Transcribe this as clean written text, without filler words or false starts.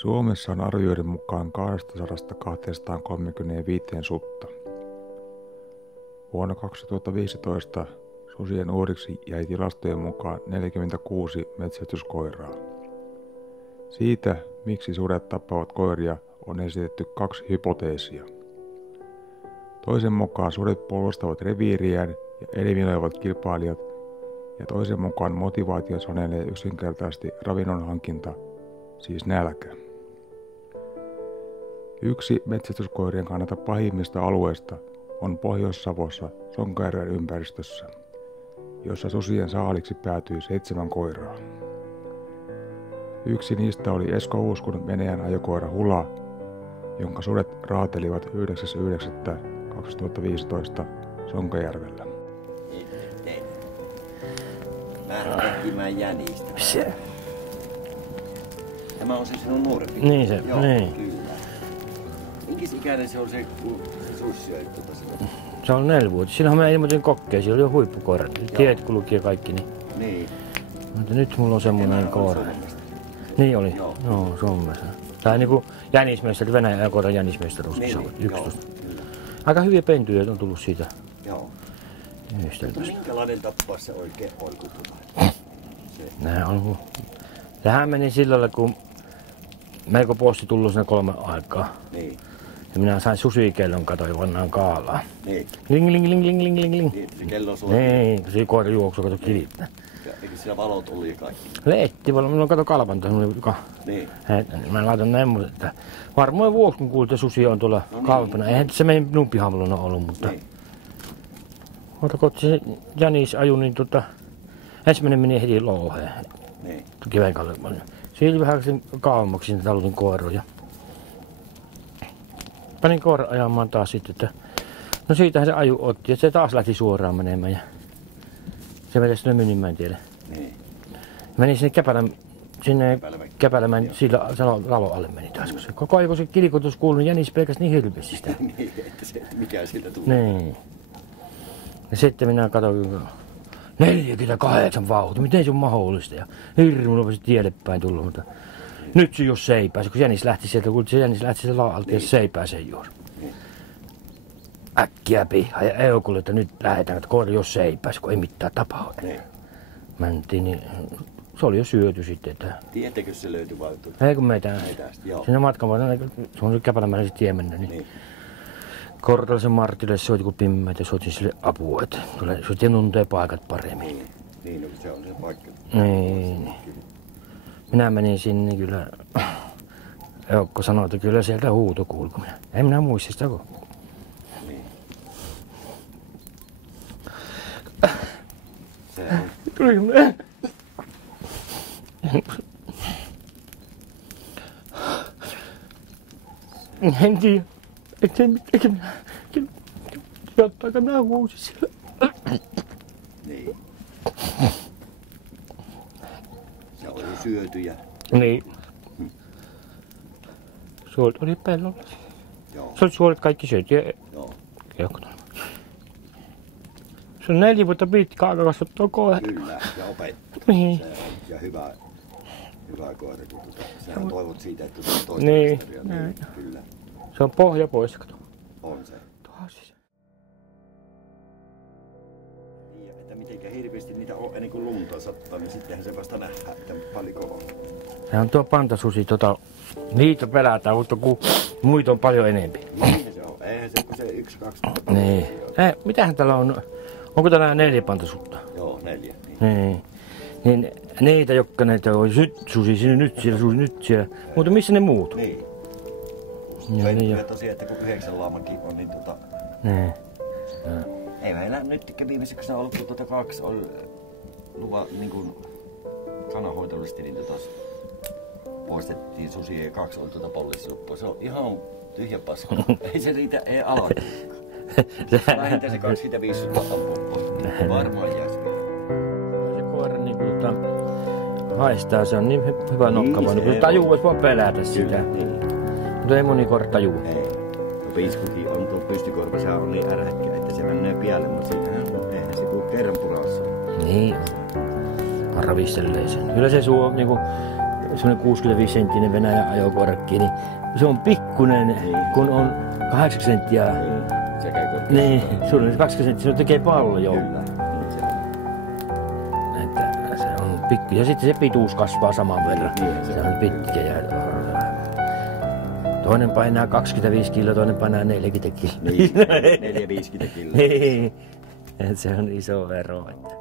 Suomessa on arvioiden mukaan 200–235 sutta. Vuonna 2015 susien uhriksi jäi tilastojen mukaan 46 metsästyskoiraa. Siitä, miksi sudet tappavat koiria, on esitetty 2 hypoteesia. Toisen mukaan sudet puolustavat reviiriään ja eliminoivat kilpailijat, ja toisen mukaan motivaatio sanelee yksinkertaisesti ravinnon hankinta, siis nälkä. Yksi metsästyskoirien kannalta pahimmista alueista on Pohjois-Savossa Sonkajärven ympäristössä, jossa susien saaliksi päätyi 7 koiraa. Yksi niistä oli Esko Uuskun Venäjän ajokoira Hula, jonka sudet raatelivat 9.9.2015 Sonkajärvellä. Määrän jänistä. Tämä on se sinun nuorempi. Niin se, joo, niin. Kyllä. Minkäs ikäinen se on se, kun se sussi on sinne? Se on 4-vuotias. Silloinhan mä ilmoitin kokkeen, siellä oli jo huippukoira. Tiet kulki ja kaikki. Niin. Mutta nyt mulla on semmoinen koira. Niin oli. Joo, Suomessa. Tää niinku jänismestari, Venäjän koiran jänismestaruus. Niin, 11. Aika hyviä pentyjä on tullut siitä. Joo. Yhdistelmästä. Mutta minkälainen tappaus se oikein oli, kun Tähän meni sillä lailla, kun melko posti tullut sinne 3 aikaa. Niin. Ja minä sain susikellon katoin vannaan kaalaa. Niin. Ling ling ling ling ling ling ling. Niin, se kello soi. Niin, kun se koira juoksuu, kato kilittä. Ja eikö siellä valot oli ja kaikki? Leetti, minulla on kato kalpanta. Niin. Mä laitan näin, että varmoin vuoksi kun kuulta susi on tuolla kalpana. Eihän se meidän minun pihavalona ollut, mutta... Niin. Mutta kun se jänis aju, niin ensimmäinen meni heti louheen. Niin. Kiven kalpana. Siitä vähän sen kauemmaksi sinne talutin koiroja. Panin koira ajamaan taas sitten, että no siitähän se aju otti, että se taas lähti suoraan menemään ja se meni sinne Myninmäen tielle. Niin. Meni sinne Käpälämään sillä lavon alle meni taas, kun se koko ajan kun se kilikutus kuului, niin jänis pelkästään niin hirveästi sitä. Niin, että se, mikä siltä tuli. Niin. Ja sitten minä katsoin 48 vauhti, miten se on mahdollista ja hirmu nopeasti tielle päin tullut, mutta nyt se jos se ei pääse, kun jänis lähti sieltä, kun se jänis lähti sieltä laajalta ja se ei pääse juuri. Äkkiä pihaan ja Eukulle, että nyt lähdetään, että koira jos se ei pääse, kun ei mitään tapahdu. Mentiin, niin se oli jo syöty sitten. Että... Tiedättekö se löytyi vai? Ei kun meitä. Siinä matkan varrella, se on se Käpälämäellä se tie mennä. Niin. Kortalaisen Martille soitin kun pimmeitä, soitin sille apua, että se tuntee paikat paremmin. Niin, no, se on se paikka. Niin. Minä menin sinne kyllä. Eukko sanoi, että kyllä sieltä huuto kuuluu. En minä muista sitä koko. Niin. En tiedä. Eikä minä. Jottaako minä huusin siellä. Niin. Se oli syöty ja... Niin. Suolet oli pellolla. Joo. Se oli suolet kaikki syöty. Joo. Se on 4 vuotta pitkä aika kasvattaa koira. Kyllä, ja opettu. Niin. Ja hyvä koira. Sehän toivot siitä, että tulee toista Niin. niin. Kyllä. Se on pohja pois, kato. On se. Niin, että mitenkä hirveästi niitä on ennen kuin lunta sattaa, niin sittenhän se vasta nähdään, että paljonko on. Se on tuo pantasusi, niitä pelätään, mutta kun muita on paljon enempi. Niin se on. Eihän se, kun se 1-2. Niin. Mitähän täällä on? Onko täällä 4 pantasutta? Joo, 4. Niin. Niin niitä, jotka näitä on susi, nyt siellä. Mutta missä ne muut? Niin. Ja niin jo. Tosiaan, että kun 9 laamankin on, niin Niin. Ei meillä nyt viimeiseksi ollut, kun 2 oli luva niin kuin kananhoidollisesti, niin poistettiin susia ja 2 oli pollissuppua. Se on ihan tyhjä paska. Ei se riitä, ei aloita. Vähintään se 25 ampuu pois. Varmaan jäisi vielä. Se koira niin kuin haistaa, se on niin hyvä nokkavainen, kun tajuu voisi vaan pelätä sitä. Mutta ei moni koira tajuu. Ei. Piiskukin on tuo pystykorva, se on niin ärhäkkä, että se menee pialle, mutta siitähän eihän se kuin kerran purassa. Niin. Ravistelee sen. Kyllä se suo niinku semmoinen 65 senttinen Venäjän ajokorkki, niin se on pikkunen, kun on 8 senttiä. Se käy korkeasti. Niin, sulla on 20 senttiä, se tekee paljon. Kyllä. Niin se on. Että se on pikku. Ja sitten se pituus kasvaa saman verran. Niin, Se on pitkä ja toinen painaa 25 kiloa, toinen painaa 40 kiloa. Niin, 4-50 kiloa. Niin, että se on iso ero. Että